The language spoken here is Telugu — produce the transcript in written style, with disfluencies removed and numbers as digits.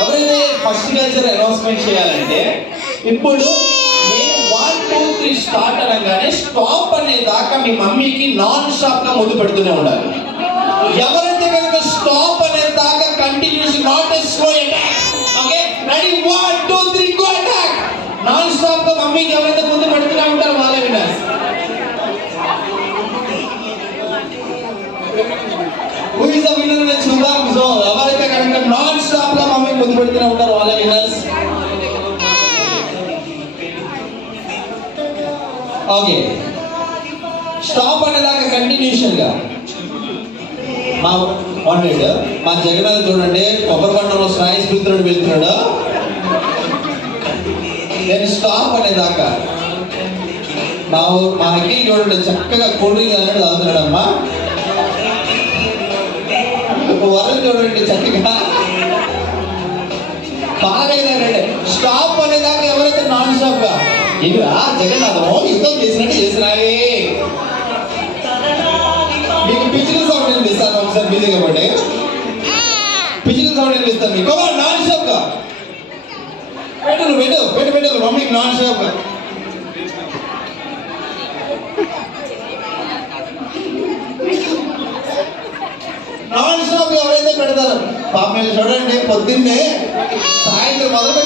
ఎవరైతే ఫస్ట్ కల్చర్ అనౌన్స్మెంట్ చేయాలంటే ఇప్పుడు నేను 1 2 3 స్టార్ట్ అనగానే స్టాప్ అనే దాకా మీ మమ్మీకి నాన్ స్టాప్ గా ముద్దు పెడుతూనే ఉండాలి. ఎవరైతే కనుక స్టాప్ అనే దాకా continuous not a slow attack. Okay ready 1 2 3 go attack. Non stop గా మమ్మీకి ఎవరైతే ముద్దు పెడుతూనే ఉంటారో వాళ్ళే winners. Who is the winner అని చూద్దాం. సో ఎవరైతే కనుక నాన్ స్టాప్ గా మమ్మీకి ముద్దు పెడుతూనే ఉంటారో వాళ్ళే విన్నర్స్. ఓకే స్టాప్ అనేదాకా కంటిన్యూషన్ గా మా జగన్నాథ్ చూడండి కొబ్బరి బండలో స్నాయిస్ పిలుతున్నాడు వెళ్తున్నాడు. నేను స్టాప్ అనేదాకా మా అక్కి చూడండి చక్కగా కూల్ డ్రింక్ అనేది తాగుతున్నాడమ్మా. వరం చూడండి చక్కగా బాగా స్టాప్ అనేదాకా ఎవరైతే నాన్ స్టాప్ గా ఇవా జగన్నాథము యుద్ధం చేసినట్టు చేసినాయి. మీకు పిచ్చికల్ సౌండ్ వినిపిస్తాను ఒకసారి బిజీగా పడి పిచ్చికల్ సౌండ్ వినిపిస్తాను మీకు నాన్ స్టాప్ గా పెట్టు మమ్మీకి నాన్ స్టాప్ గా నాన్ స్టాప్ ఎవరైతే పెడతారు పాపం చూడండి పొద్దున్నే సాయంత్రం మొదలు